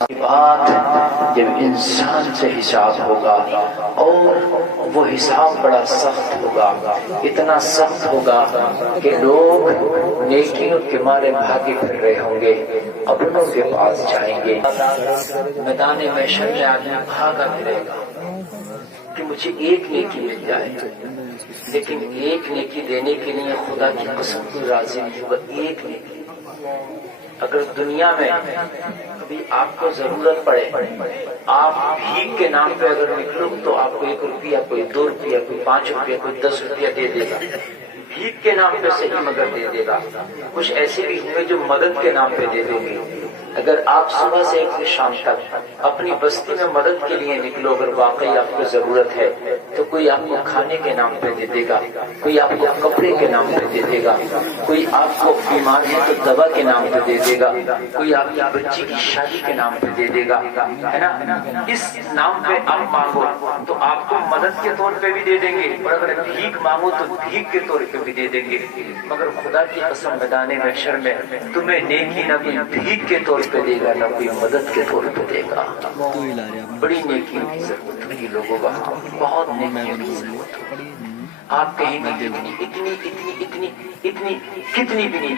بعد جب انسان سے حساب ہوگا اور وہ حساب بڑا سخت ہوگا، اتنا سخت ہوگا کہ لوگ نیکیوں کے مارے بھاگے پھر رہے ہوں گے، اپنوں کے پاس جائیں گے۔ میدان محشر میں آدمی بھاگا پھرے گا کہ مجھے ایک نیکی مل جائے، لیکن ایک نیکی دینے کے لیے خدا کی قسم کو راضی نہیں ہوگا۔ ایک نیکی اگر دنیا میں کبھی آپ کو ضرورت پڑے، آپ بھیک کے نام پہ اگر نکلو تو آپ کو 1 روپیہ، کوئی 2 روپیہ، کوئی 5 روپیہ، کوئی 10 روپیہ دے دے گا، بھیک کے نام پہ صحیح مگر دے دے گا۔ کچھ ایسے بھی ہوں گے جو مدد کے نام پہ دے دیں گے۔ اگر آپ صبح سے ایک شام تک اپنی بستی میں مدد کے لیے نکلو، اگر واقعی آپ کو ضرورت ہے تو کوئی آپ کو کھانے کے نام پہ دے دے گا، کوئی آپ کو کپڑے کے نام پہ دے دے گا، کوئی آپ کو بیمار ہے تو دوا کے نام پہ دے دے گا، کوئی آپ کی بچی کی شادی کے نام پہ دے دے گا، ہے نا؟ اس نام پہ آپ مانگو تو آپ کو مدد کے طور پہ بھی دے دیں گے، اور اگر بھیک مانگو تو بھیک کے طور پہ بھی دے دیں گے۔ مگر خدا کی قسم میدان محشر میں تمہیں نیکی نہ کوئی بھیک کے طور پہ دے گا، نہ کوئی مدد کے طور پہ دے گا۔ بڑی نیکیوں کی ضرورت ہوگی لوگوں کو، بہت نیکیوں کی ضرورت ہوگی۔ آپ کہیں گے اتنی کتنی بھی نہیں،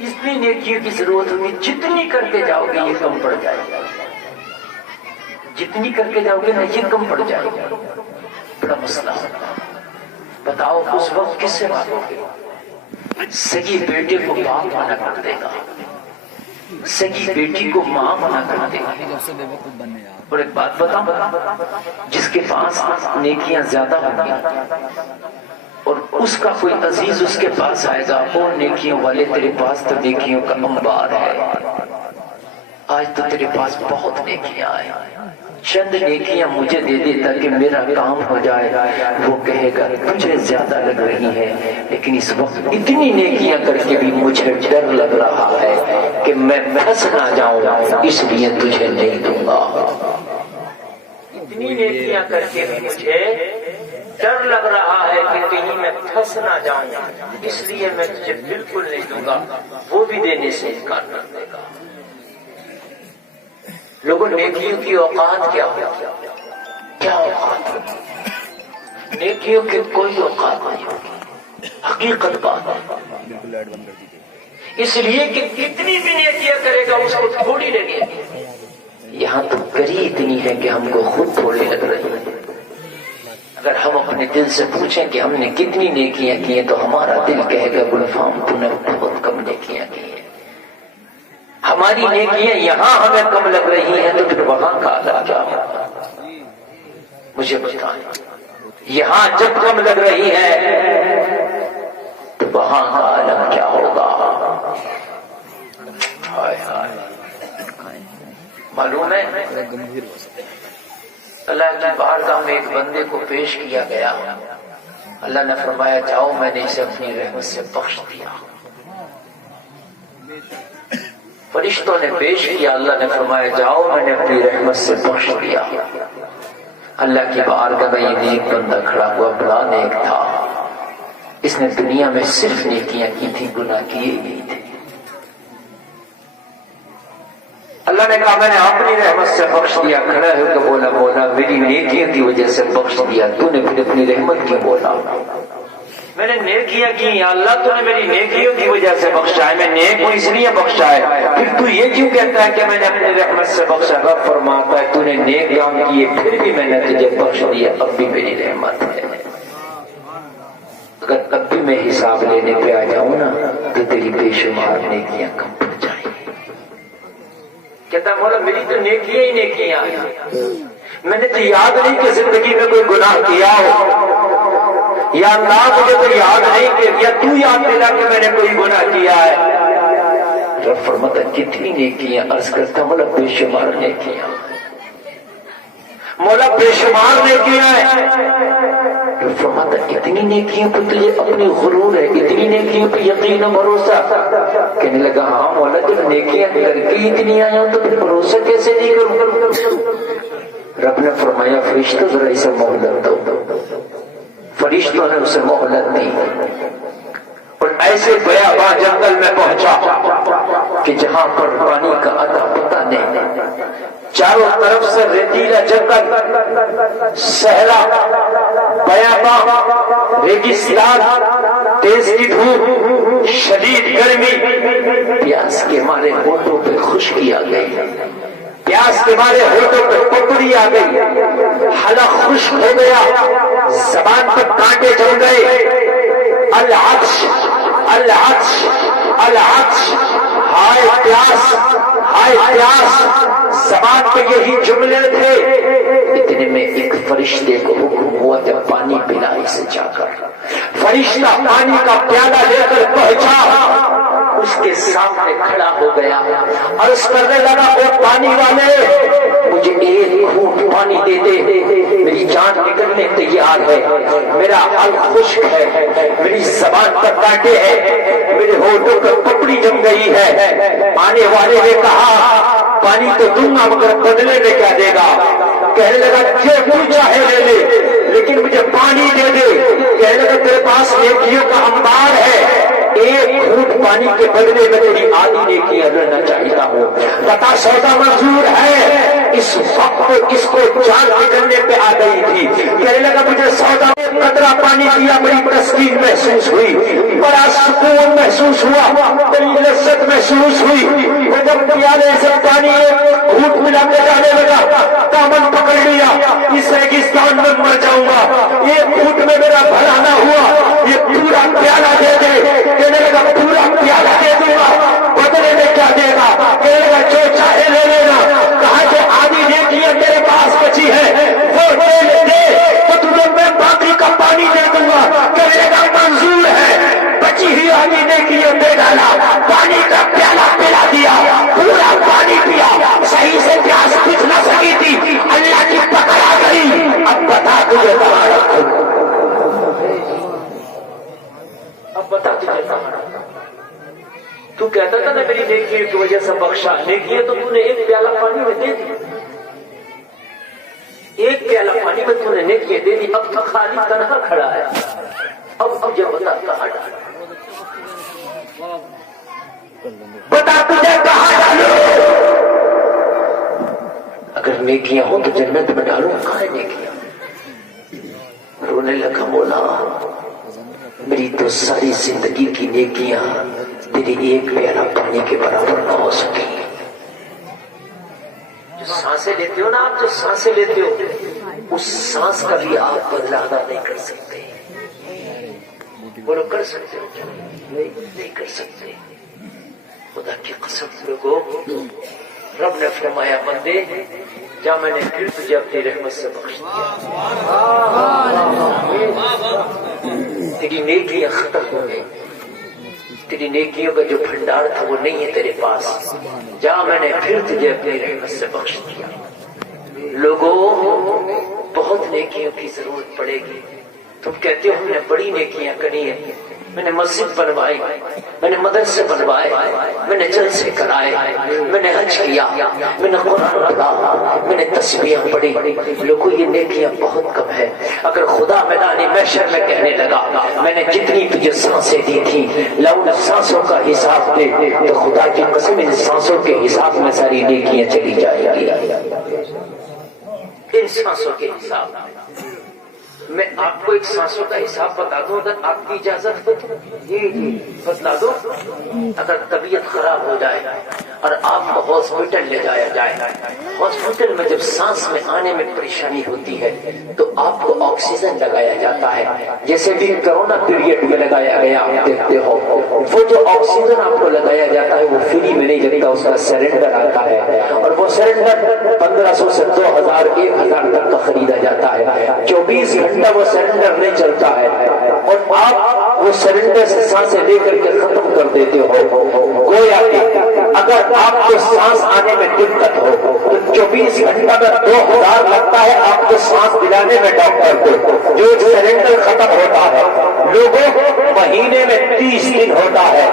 اتنی نیکیوں کی ضرورت ہوگی، جتنی کرتے جاؤ گے یہ کم پڑ جائے گا، جتنی کر کے جاؤ گے نا یہ کم پڑ جائے گا۔ بڑا مسئلہ ہوگا۔ بتاؤ اس وقت کس سے مانگو گے؟ سگی بیٹے کو باپ منع کر دے گا، سگی بیٹی کو ماں منع کر دے گا۔ اور ایک بات بتاؤں، جس کے پاس نیکیاں زیادہ ہوں گی اور اس کا کوئی عزیز اس کے پاس آئے گا، اور نیکیوں والے تیرے پاس تو نیکیوں کا انبار ہے، آج تو تیرے پاس بہت نیکیاں آئے، چند نیکیاں مجھے دے دے تاکہ میرا کام ہو جائے۔ وہ کہے گا تجھے زیادہ لگ رہی ہے، لیکن اس وقت اتنی نیکیاں کر کے بھی مجھے ڈر لگ رہا ہے کہ میں پھنس نہ جاؤں، اس لیے تجھے نہیں دوں گا۔ اتنی نیکیاں کر کے بھی مجھے ڈر لگ رہا ہے کہ کہیں میں پھنس نہ جاؤں، اس لیے میں تجھے بالکل نہیں دوں گا۔ وہ بھی دینے سے انکار کر دے گا۔ لوگوں نیکیوں کی اوقات کیا ہوگی؟ کیا اوقات ہوگی؟ نیکیوں کی کوئی اوقات نہیں ہوگی، حقیقت بات ہے۔ اس لیے کہ کتنی بھی نیکیاں کرے گا اس کو تھوڑی لگے گی۔ یہاں تو کری اتنی ہے کہ ہم کو خود تھوڑی لگ رہی ہے۔ اگر ہم اپنے دل سے پوچھیں کہ ہم نے کتنی نیکیاں کی ہیں تو ہمارا دل کہے گا گلفام تو نے بہت کم نیکیاں کی ہیں۔ ہماری نیکیاں یہاں ہمیں کم لگ رہی ہیں تو پھر وہاں کا عذاب کیا ہوگا؟ مجھے بتائیں، یہاں جب کم لگ رہی ہے تو وہاں کا عذاب کیا ہوگا؟ معلوم ہے اللہ کی بارگاہ میں ایک بندے کو پیش کیا گیا، اللہ نے فرمایا جاؤ میں نے اسے اپنی رحمت سے بخش دیا۔ فرشتوں نے پیش کیا، اللہ نے فرمایا جاؤ میں نے اپنی رحمت سے بخش دیا۔ اللہ کی بارگاہ میں یہ نیک بندہ کھڑا ہوا، بڑا نیک تھا، اس نے دنیا میں صرف نیکیاں کی تھی، گناہ کیے نہیں تھے۔ اللہ نے کہا میں نے اپنی رحمت سے بخش دیا۔ کھڑا ہو کے بولا مولا میری نیکیوں کی وجہ سے بخش دیا، تو نے پھر اپنی رحمت کیوں بولا؟ میں نے نیکیاں کی یا اللہ تو نے میری نیکیوں کی وجہ سے بخشا ہے، میں نیک ہوں اس لیے بخشا ہے، پھر تو یہ کیوں کہتا ہے کہ میں نے اپنی رحمت سے بخشا؟ رب فرماتا ہے تو نے نیک کام کیے پھر بھی میں نے تجھے بخش دیا، اب بھی میری رحمت ہے۔ اگر اب بھی میں حساب لینے پہ آ جاؤں نا تو تیری بے شمار نیکیاں کم پڑ جائیں گی۔ کہتا مولا میری تو نیکیاں ہی نیکیاں ہیں، میں نے تو یاد نہیں کہ زندگی میں کوئی گناہ کیا ہو، یا اللہ مجھے تو یاد نہیں کہ، یا تو یاد دلا کہ میں نے کوئی گناہ کیا ہے۔ رب فرماتا کتنی نیکیاں؟ عرض کرتا مولا بے شمار نیکیاں، مولا بے شمار نیکیاں ہیں۔ رب فرماتا اتنی نیکیوں پہ تجھے اپنی غرور ہے، اتنی نیکیوں پہ یقین و بھروسہ؟ کہنے لگا ہاں مولا جب نیکیاں کر کے اتنی آیا ہوں تو پھر بھروسہ کیسے نہیں کروں؟ رب نے فرمایا فرشتوں ذرا اسے مہلت دو۔ فرشتوں نے اسے مہلت دی اور ایسے بیاباں جنگل میں پہنچا، کہ جہاں پر پانی کا اتا پتہ نہیں، چاروں طرف سے ریتیلا جنگل، صحرا، بیاباں، ریگستان، تیز کی دھوپ، شدید گرمی، پیاس کے مارے ہونٹوں پہ خشکی آ گئی، پیاس کے مارے ہونٹوں پہ پپڑی آ گئی، حلق خشک ہو گیا، زبان پر کانٹے جم گئے، العطش العطش العطش، ہائے پیاس ہائے پیاس، زبان پہ یہی جملے تھے۔ اتنے میں ایک فرشتے کو حکم ہوا کہ پانی پلا اسے جا کر۔ فرشتہ پانی کا پیالہ لے کر پہنچا، اس کے سامنے کھڑا ہو گیا، عرض کرنے لگا وہ پانی والے مجھے ایک گھونٹ پانی دے دے، میری جان نکلنے تیار ہے، میرا حلق خشک ہے، میری زبان پر کانٹے ہیں، میرے ہونٹوں پر پپڑی جم گئی ہے۔ آنے والے نے کہا پانی تو دوں گا مگر بدلے میں کیا دے گا؟ کہنے لگا جو تو چاہے لے لے لیکن مجھے پانی دے دے۔ کہنے لگا تیرے پاس نیکیوں کا انبار ہے، ایک گھونٹ پانی کے بدلے میں تیری آدھی نیکیاں لینا چاہتا ہوں۔ بتا سودا منظور ہے؟ اس وقت اس کو جان نکلنے پہ آ گئی تھی۔ کہنے لگا مجھے سودا میں قطرہ پانی دیا، بڑی تسکین محسوس ہوئی، بڑا سکون محسوس ہوا، بڑی لذت محسوس ہوئی۔ وہ جب پیالے سے پانی گھونٹ ملا کے جانے لگا، دامن پکڑ لیا، اس ریگستان میں مر جاؤں گا، ایک گھونٹ میں میرا بھلا نہ ہوا، یہ پورا پیالہ دے دے۔ کہنے لگا پورا پیالہ دے دوں گا، بدلے میں کیا دے گا؟ کہنے لگا جو چاہے لے لینا۔ کہا کہ آدھی نیکیاں میرے پاس بچی ہے، وہ دے دے تو تمہیں میں باقی کا پانی دے دوں گا۔ کہنے لگا منظور ہے، بچی ہوئی آدھی نیکیاں دے ڈالا، پانی کا پیالہ پلا دیا، پورا پانی پیا، صحیح سے پیاس بجھ نہ سکی تھی، اللہ کی پکڑ آ گئی۔ اب بتا تجھے تمہارا، اب بتا تجھے تمہارا، تو کہتا تھا نا میری نیکیوں کی وجہ سے بخشا، نیکیاں تو تم نے ایک پیالہ پانی میں دے دی، ایک پیالہ پانی میں تم نے نیکیاں دے دی، اب تو خالی تنہا کھڑا ہے، اب مجھے بتا کہاں ڈالو، بتا تجھے کہاں ڈالو؟ اگر نیکیاں ہوں تو جنت میں ڈالوں، کہاں ہے نیکیاں؟ رونے لگا، مولا میری تو ساری زندگی کی نیکیاں تیری ایک پیالہ پانی کے برابر نہ ہو سکی۔ جو سانسیں لیتے ہو نا آپ، جو سانسیں لیتے ہو، اس سانس کا بھی آپ بدلہ ادا نہیں کر سکتے۔ بولو کر سکتے ہو کیا؟ نہیں کر سکتے۔ خدا کی قسم لوگو، رب نے فرمایا بندے جا میں نے پھر تجھے اپنی رحمت سے بخش دیا، تیری نیکیاں ختم ہو گئی، تیری نیکیوں کا جو بھنڈار تھا وہ نہیں ہے تیرے پاس، جا میں نے پھر تجھے اپنی رحمت سے بخش دیا۔ لوگوں بہت نیکیوں کی ضرورت پڑے گی۔ تم کہتے ہو ہم نے بڑی نیکیاں کری ہیں، میں نے مسجد بنوائی، میں نے مدرسے بنوائے، میں نے جلسے کرائے، میں نے حج کیا، میں نے قرآن پڑھا، میں نے تسبیح پڑھی، لوگوں یہ نیکیاں بہت کم ہے۔ اگر خدا میدان محشر میں کہنے لگا میں نے جتنی تجھے سانسیں دی تھی لو ان سانسوں کا حساب دے، تو خدا کی قسم ان سانسوں کے حساب میں ساری نیکیاں چلی جائیں گی، ان سانسوں کے حساب۔ میں آپ کو ایک سانسوں کا حساب بتا دوں اگر آپ کی اجازت ہو تو؟ جی بتلا دو۔ اگر طبیعت خراب ہو جائے اور آپ کو ہاسپٹل لے جایا جائے، ہاسپٹل میں جب سانس میں آنے میں پریشانی ہوتی ہے تو آپ کو آکسیجن لگایا جاتا ہے، جیسے بھی کرونا پیریڈ میں لگایا گیا، آپ دیکھتے ہو وہ جو آکسیجن آپ کو لگایا جاتا ہے وہ فری میں نہیں لگتا، اس کا سرنڈر آتا ہے، اور وہ سرنڈر 1500 سے 2000 1000 تک کا خریدا جاتا ہے، 24 گھنٹہ وہ سرنڈر نہیں چلتا ہے، اور آپ وہ سرنڈر سے سانسیں لے کر کے ختم کر دیتے ہو۔ گویا کہ اگر آپ کو سانس آنے میں دقت ہو تو 24 گھنٹہ میں 2000 لگتا ہے آپ کو سانس دلانے میں ڈاکٹر کو، جو سرنڈر ختم ہوتا ہے۔ لوگوں مہینے میں 30 دن ہوتا ہے،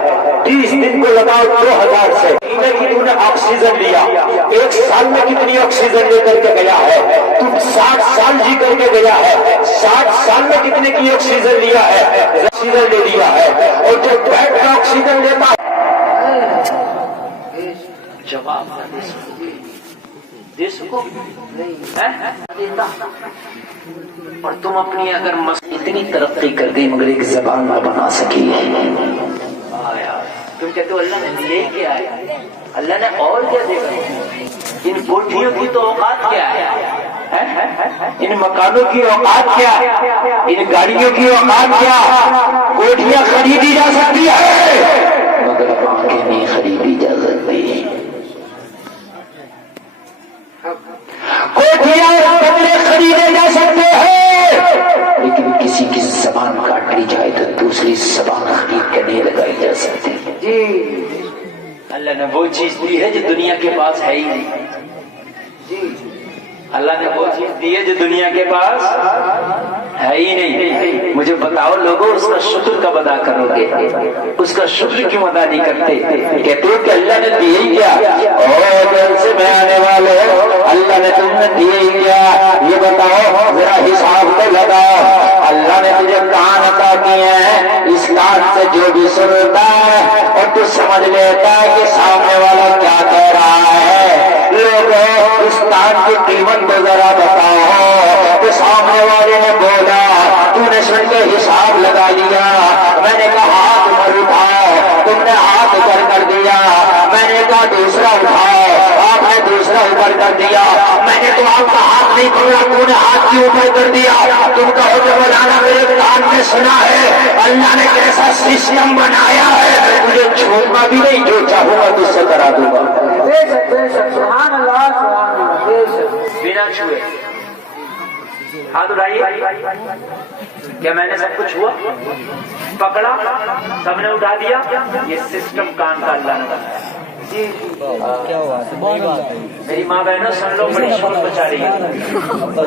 30 دن کو لگاؤ 2000 سے، مہینے کی تم نے آکسیجن لیا، ایک سال میں کتنی آکسیجن لے کر کے گیا ہے؟ تم 60 سال جی کر کے گیا ہے، 60 سال میں کتنے کی آکسیجن لیا ہے؟ آکسیجن لے لیا ہے، اور جو بیٹھ کا آکسیجن لیتا ہے جواب نہ دے سکو دیتا، اور تم اپنی اگر اتنی ترقی کر گئی مگر ایک زبان نہ بنا سکی. تم کہتے ہو اللہ نے دیا ہی کیا ہے، اللہ نے اور کیا دے گا؟ ان کوٹھیوں کی تو اوقات کیا ہے، ان مکانوں کی اوقات کیا ہے، ان گاڑیوں کی اوقات کیا؟ کوٹھیاں خریدی جا سکتی ہے مگر آنکھیں نہیں خریدی جا سکتی. کوٹھیاں کپڑے خریدے جا سکتے ہیں لیکن کسی کی زبان کاٹ لی جائے تو دوسری زبان خرید کے نہیں لگائی جا سکتی. جی اللہ نے وہ چیز دی ہے جو دنیا کے پاس ہے ہی نہیں. جی اللہ نے وہ چیز دی ہے جو دنیا کے پاس ہے ہی نہیں. مجھے بتاؤ لوگوں اس کا شکر کب ادا کرو گے؟ اس کا شکر کیوں ادا نہیں کرتے؟ کہتے ہو کہ اللہ نے دیا ہی کیا، اور دل سے میں آنے والے اللہ نے تم نے دیا ہی کیا. یہ بتاؤ ذرا حساب تو لگاؤ. اللہ نے تجھے کان عطا کیے ہیں، اس کان سے جو بھی سنتا ہے اور تو سمجھ لیتا ہے کہ سامنے والا کیا کہہ رہا ہے. لوگوں اس کان کی قیمت کو ذرا بتاؤ کہ سامنے والے نے بولا تو نے سن کے حساب لگا لیا. میں نے کہا ہاتھ اوپر اٹھاؤ، تم نے ہاتھ اوپر کر دیا. میں نے کہا دوسرا اٹھاؤ، آپ نے دوسرا اوپر کر دیا. میں نے تو آپ کا ہاتھ نہیں پکڑا، تو نے ہاتھ کی اوپر کر دیا. تم کہو کہ مولانا میرے کان میں سنا ہے. اللہ نے کیسا سسٹم بنایا ہے، مجھے چھوڑنا بھی نہیں، جو چاہوں گا تجھ سے کرا دوں گا. سبحان اللہ سبحان اللہ. بنا چھوئے ہاتھ اٹھائیے. کیا میں نے سب کچھ ہوا پکڑا سب نے اٹھا دیا؟ یہ سسٹم کان کا اللہ نے بنایا. جی میری ماں بہنوں سن لو بڑی شور مچا رہی ہے،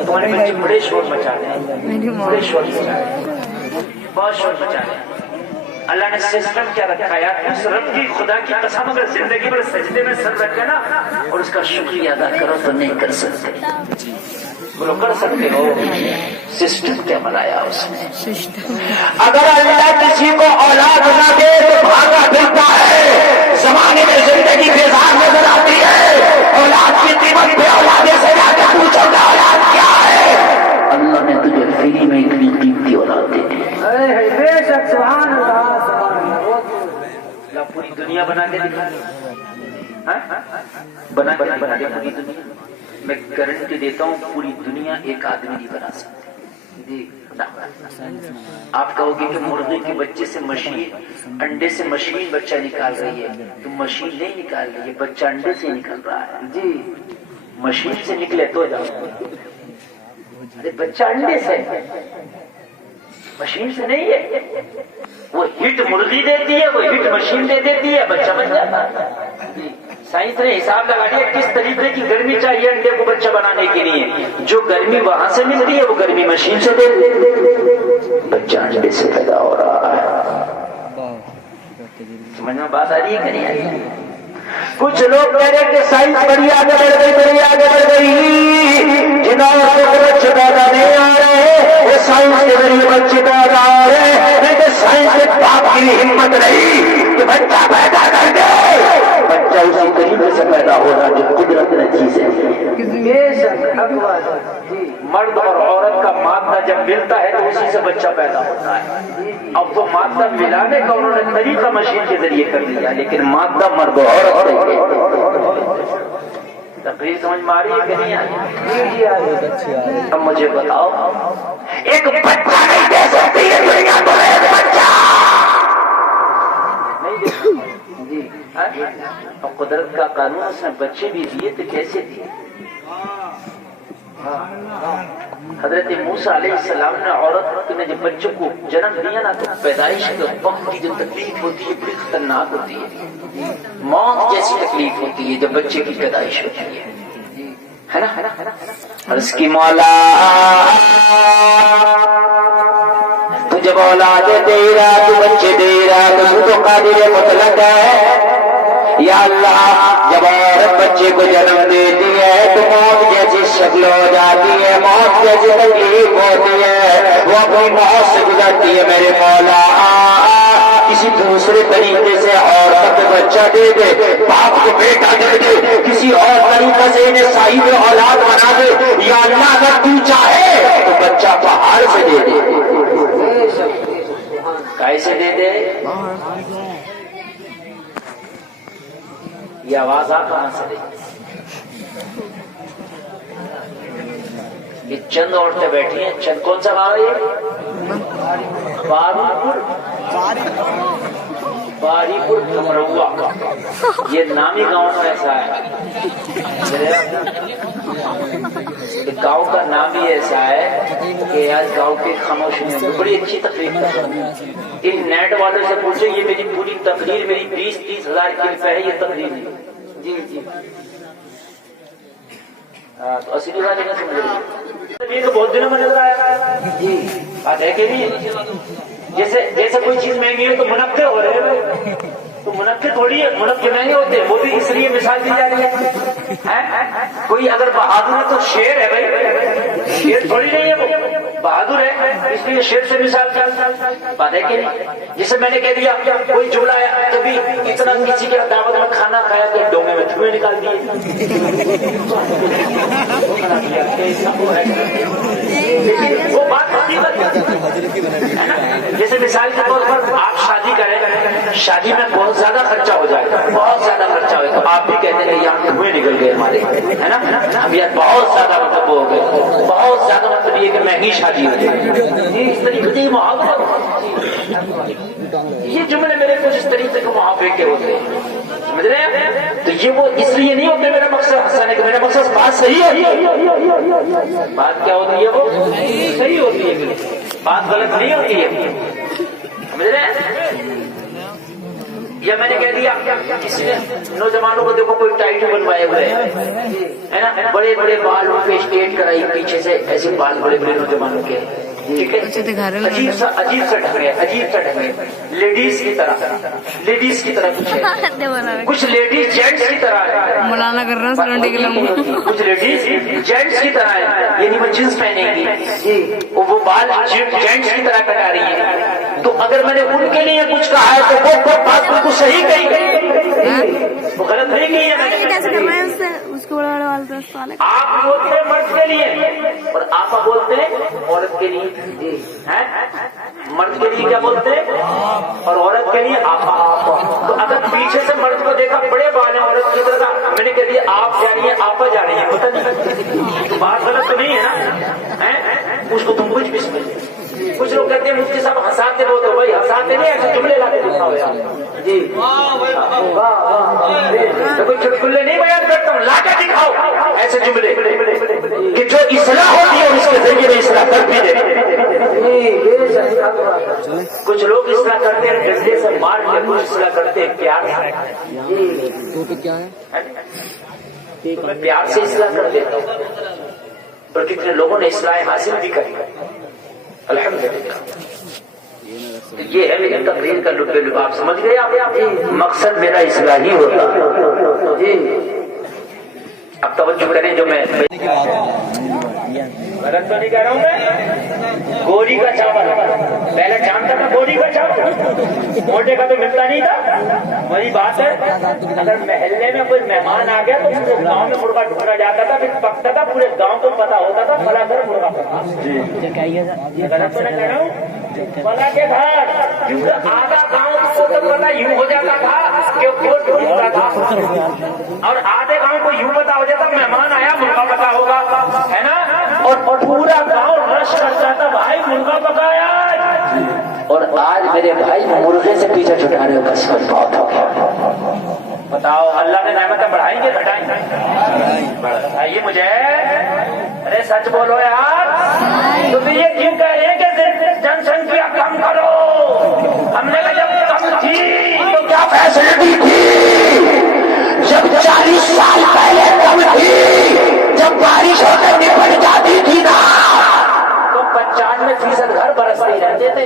تمہارے بچے بڑے شور مچا رہے ہیں، بڑے شور مچا رہے ہیں، بہت شور مچا رہے ہیں. اللہ نے سسٹم کیا رکھا ہے؟ اس رب کی خدا کی قسم اگر زندگی پر سجدے میں سر رکھے نا اور اس کا شکریہ ادا کرو تو نہیں کر سکتے. بولو کر سکتے ہو؟ سسٹم کیا بنایا اس نے. اگر اللہ کسی کو اولاد نہ دے تو بھاگا پھرتا ہے، زمانے میں زندگی بیزار نظر آتی ہے. اولاد کی قیمت پہ اولادیں سے جا کے پوچھو کہ اولاد کیا ہے. اللہ نے تجھے فری میں اتنی قیمتی اولاد دے دی. سبحان اللہ سبحان اللہ. پوری دنیا بنا کے دکھا بنا کے پوری دنیا. میں گارنٹی دیتا ہوں پوری دنیا ایک آدمی نہیں بنا سکتی. آپ کہو گے کہ مرغے کے بچے سے مشین، انڈے سے مشین بچہ نکال رہی ہے. تو مشین نہیں نکال رہی ہے، بچہ انڈے سے نکل رہا ہے. جی مشین سے نکلے تو جاؤ، ارے بچہ انڈے سے، مشین سے نہیں ہے. وہ ہٹ مرغی دیتی ہے، وہ ہٹ مشین دے دیتی ہے، بچہ بن جاتا ہے. سائنس نے حساب لگا دیا کس طریقے کی گرمی چاہیے انڈے کو بچہ بنانے کے لیے. جو گرمی وہاں سے ملتی ہے وہ گرمی مشین سے دے بچہ انڈے سے پیدا ہو رہا ہے. سمجھ میں بات آ رہی ہے کہ نہیں آ رہی؟ کچھ لوگ کہہ رہے کہ سائنس بڑی آگے بڑھ گئی، بڑی آگے بڑھ گئی. جنہوں کو بچے پیدا نہیں آ رہے وہ سائنس کے ذریعے بچے پیدا آ رہے ہیں. لیکن سائنس کے باپ کی ہمت نہیں کہ بچہ پیدا کر دے. بچہ اسی طریقے سے پیدا ہو رہا جو قدرت نے چیزیں. مرد اور عورت کا مادہ جب ملتا ہے تو اسی سے بچہ پیدا ہوتا ہے. اب وہ مادہ ملانے کا انہوں نے طریقہ مشین کے ذریعے کر دیا، لیکن مادہ مرد اور عورت. تقریر سمجھ میں آ رہی ہے کہ نہیں آ رہی؟ اب مجھے بتاؤ ایک بچہ نہیں دے سکتی ہے دنیا کو، ایک بچہ نہیں دے سکتی. جی اور قدرت کا قانون اس نے بچے بھی دیے تو کیسے دیے؟ حضرت موسیٰ علیہ السلام نے عورت نے جب بچوں کو جنم دیا نا تو پیدائش کے وقت کی جو تکلیف ہوتی ہے بڑی خطرناک ہوتی ہے. موت جیسی تکلیف ہوتی ہے جب بچے کی پیدائش ہوتی ہے نا. عرض کی مولا تو جب اولاد دے رہا تو بچے دے رہا تو قادر مطلق ہے. یا اللہ جب عورت بچے کو جنم دیتی ہے تو موت جیسی شکل ہو جاتی ہے، موت جیسی تکلیف ہوتی ہے، وہ اپنی موت سے گزرتی ہے. میرے مولا کسی دوسرے طریقے سے عورت کو بچہ دے دے، باپ کو بیٹا دے دے، کسی اور طریقے سے انہیں صاحب اولاد بنا دے، یا اللہ اگر تو چاہے تو بچہ پہاڑ سے دے دے، کیسے دے دے؟ یہ آواز آپ کہاں سے دے؟ یہ چند عورتیں بیٹھی ہیں، چند کون سا گاؤں ہے یہ؟ باری پور کمروا، یہ نامی گاؤں کا ایسا ہے، گاؤں کا نام ہی ایسا ہے کہ آج گاؤں کی خاموشی میں بڑی اچھی تقریر کرتا ہوں۔ ان نیٹ والوں سے پوچھو، یہ میری پوری تقریر میری 20-30 ہزار کی روپے ہے یہ تقریر ہے۔ جی جی تو 80 ہزار لینا سمجھ رہی یہ تو بہت دنوں میں نظر آیا جی، بات ہے کہ نہیں؟ جیسے کوئی چیز مہنگی ہے تو منافع ہو رہے ہیں، تو منافع تھوڑی ہے، منافع مہنگے ہوتے ہیں، وہ بھی اس لیے مثال دی جا رہی ہے۔ کوئی اگر بہادر ہے تو شیر ہے بھائی، شیر تھوڑی نہیں ہے، وہ بہادر ہے اس لیے شیر سے مثال بات ہے کہ نہیں؟ جسے میں نے کہہ دیا کوئی جملہ ہے، کبھی اتنا کسی کے دعوت میں کھانا کھایا کہ ڈونگے میں دھوئیں نکال دیے، وہ بات حقیقت ہے نا۔ جیسے مثال کے طور پر آپ شادی کریں، شادی میں بہت زیادہ خرچہ ہو جائے، بہت زیادہ خرچہ ہوئے تو آپ بھی کہتے ہیں یار دھوئیں نکل گئے ہمارے، ہے نا، اب یار بہت زیادہ مطلب ہو گئے، بہت زیادہ مطلب یہ کہ مہنگی شادی ہو جائے، اس طریقے سے یہ محاورہ، یہ جملے میرے کچھ اس طریقے کے محاورے کے ہوتے ہیں، سمجھ رہے ہیں؟ تو یہ وہ اس لیے نہیں ہوتے میرا مقصد ہنسانے کا، میرا مقصد بات صحیح ہے، بات کیا ہوتی ہے؟ وہ صحیح ہوتی ہے، بات غلط نہیں ہوتی ہے، سمجھ رہے ہیں؟ یا میں نے کہہ دیا کسی نے نوجوانوں کو دیکھو کوئی ٹائٹ بنوائے ہوئے ہے نا، بڑے بڑے بالوں پہ اسٹیٹ کرائی پیچھے سے، ایسے بال بڑے بڑے نوجوانوں کے، ٹھیک ہے، عجیب سا ڈھنگ ہے، لیڈیز کی طرح کچھ ہے، کچھ لیڈیز جینٹس کی طرح ہے، مولانا کر رہا ہوں کچھ لیڈیز جینٹس کی طرح ہے، یعنی وہ جینس پہنے گی وہ بال جینٹس کی طرح کٹا رہی ہے، تو اگر میں نے ان کے لیے کچھ کہا ہے تو وہ بات بالکل صحیح کہی، وہ غلط نہیں کی ہے میں نے۔ آپ بولتے ہیں مرد کے لیے اور آپا بولتے ہیں عورت کے لیے، مرد کے لیے کیا بولتے ہیں اور عورت کے لیے آپا۔ تو اگر پیچھے سے مرد کو دیکھا بڑے بال ہیں عورت کی طرح، میں نے کہہ دیا آپ جا رہی ہیں آپا جا رہی ہیں، پتہ نہیں بات غلط تو نہیں ہے نا، اس کو تم کچھ بھی سمجھ۔ کچھ لوگ کہتے ہیں مفتی صاحب ہنساتے بہت ہو، بھائی ہنساتے نہیں، ایسے جملے لا کے دکھاؤ یار جی، کوئی چٹکلے نہیں بیان کرتا ہوں، لا کے دکھاؤ ایسے جملے کہ جو اصلاح ہوتی ہے اس کے ذریعے میں اصلاح کر بھی دے۔ کچھ لوگ اصلاح کرتے ہیں ڈنڈے سے مار کے، کچھ اصلاح کرتے ہیں پیار سے، میں پیار سے اصلاح کر دیتا ہوں، پر کتنے لوگوں نے اصلاح حاصل بھی کری الحمدللہ۔ یہ ہے میری تقریر کا لب لباب، سمجھ گئے آپ؟ مقصد میرا اصلاحی ہوتا جی۔ اب توجہ کریں، جو میں غلط تو نہیں کہہ رہا ہوں، میں گوری کا چاول پہلے جانتا تھا، گوری کا چاول موٹے کا تو ملتا نہیں تھا، وہی بات ہے، اگر محلے میں کوئی مہمان آ گیا تو پورے گاؤں میں مرغا ڈھونڈا جاتا تھا، پھر پکتا تھا، پورے گاؤں کو پتا ہوتا تھا فلاں گھر مرغا پکا۔ غلط تو نہیں کہہ رہا ہوں، فلاں کے گھر، کیونکہ آدھا گاؤں کو تو پتا یوں ہو جاتا تھا کہ وہ ڈھونڈتا تھا، اور آدھے گاؤں کو یوں پتا ہو جاتا مہمان آیا مرغا پکا ہوگا، ہے نا، اور پورا گاؤں رش کر جاتا بھائی مرغا پکایا۔ اور آج میرے بھائی مرغے سے پیچھے چھٹا رہے ہو، قسمت بہت ہو گیا۔ بتاؤ اللہ نے نعمتیں بڑھائیں گے گھٹائیں گے؟ بتائیے مجھے، ارے سچ بولو یار، تم یہ کیوں کہہ رہے ہیں کہ جن سنکھیا کم کرو؟ ہم نے کہا جب کم تھی تو کیا فیسلٹی تھی؟ جب 40 سال پہلے کم تھی، جب بارش ہو کر نپٹ جاتی تھی نا تو 95% گھر برستے رہتے تھے۔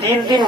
3-3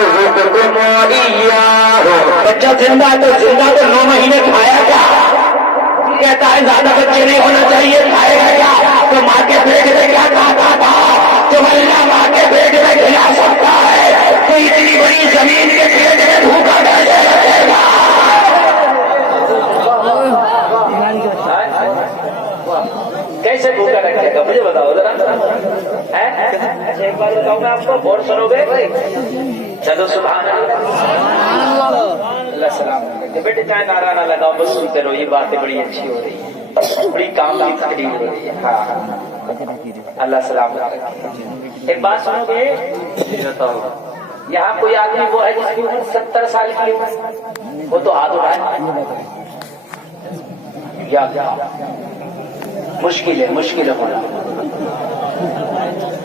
نرزقكم وإياهم۔ بچہ زندہ تو 9 مہینے کھایا کیا؟ کہتا ہے زیادہ بچے نہیں ہونا چاہیے، کھائے گا کیا؟ تو ماں کے پیٹ میں کیا کھاتا تھا؟ تو اللہ ماں کے پیٹ میں کھلا سکتا ہے تو اتنی بڑی زمین کے پیٹ میں بھوکا کیسے رکھے گا؟ کیسے بھوکا رکھے گا مجھے بتاؤ ذرا۔ ایک بار بتاؤں میں آپ کو، غور سنو گے؟ چلو سبحان اللہ، اللہ سلام۔ بیٹے چاہے نعرہ نہ لگاؤ، بس سنتے رہو، یہ باتیں بڑی اچھی ہو رہی ہیں، بڑی کام کی تقریر ہو رہی ہے۔ ہاں اللہ سلام۔ ایک بات سنو گے؟ یہاں کوئی آدمی وہ ہے جس کی عمر 70 سال کی عمر، وہ تو ہاتھ اٹھائے۔ یا مشکل ہے ہونا،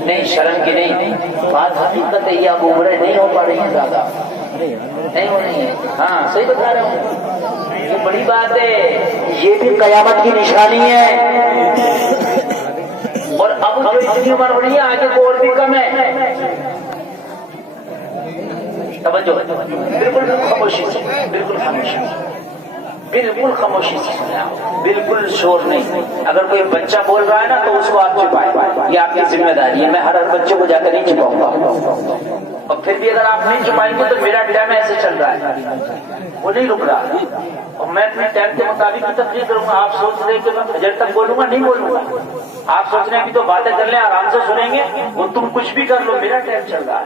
نہیں شرم کی نہیں بات، حقیقت ہے یہ اب عمریں نہیں ہو پا رہی ہیں، زیادہ نہیں ہو رہی ہیں۔ ہاں صحیح بتا رہا ہوں، یہ بڑی بات ہے، یہ بھی قیامت کی نشانی ہے۔ اور اب جو اتنی عمر ہو رہی ہے آگے کو اور بھی کم ہے۔ توجہ، بالکل خاموشی سے، بالکل خاموشی سے، بالکل خاموشی سے سنیں، بالکل شور نہیں۔ اگر کوئی بچہ بول رہا ہے نا تو اس کو آپ چھپائیں، یہ آپ کی ذمہ داری ہے۔ میں ہر بچے کو جا کر نہیں چھپاؤں گا، اور پھر بھی اگر آپ نہیں چھپائیں گے تو میرا ٹائم ایسے چل رہا ہے، وہ نہیں رک رہا، اور میں اپنے ٹائم کے مطابق تقریر کروں گا۔ آپ سوچ رہے کہ میں فجر تک بولوں گا، نہیں بولوں گا۔ آپ سوچ رہے ہیں کہ تو باتیں کر لیں، آرام سے سنیں گے، وہ تم کچھ بھی کر لو، میرا ٹائم چل رہا ہے۔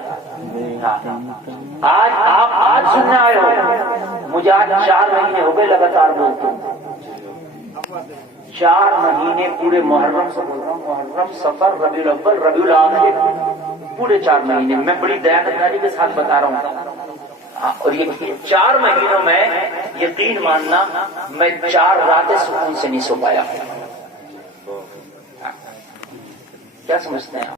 آج سننے آئے ہو، مجھے آج 4 مہینے ہو گئے لگاتار بولتے ہوں، 4 مہینے پورے محرم سے بول رہا ہوں، محرم، صفر، ربیع الاول، ربیع الآخر، پورے 4 مہینے میں بڑی دیانتداری کے ساتھ بتا رہا ہوں۔ اور یہ 4 مہینوں میں یقین ماننا میں 4 راتیں سکون سے نہیں سو پایا۔ کیا سمجھتے ہیں آپ؟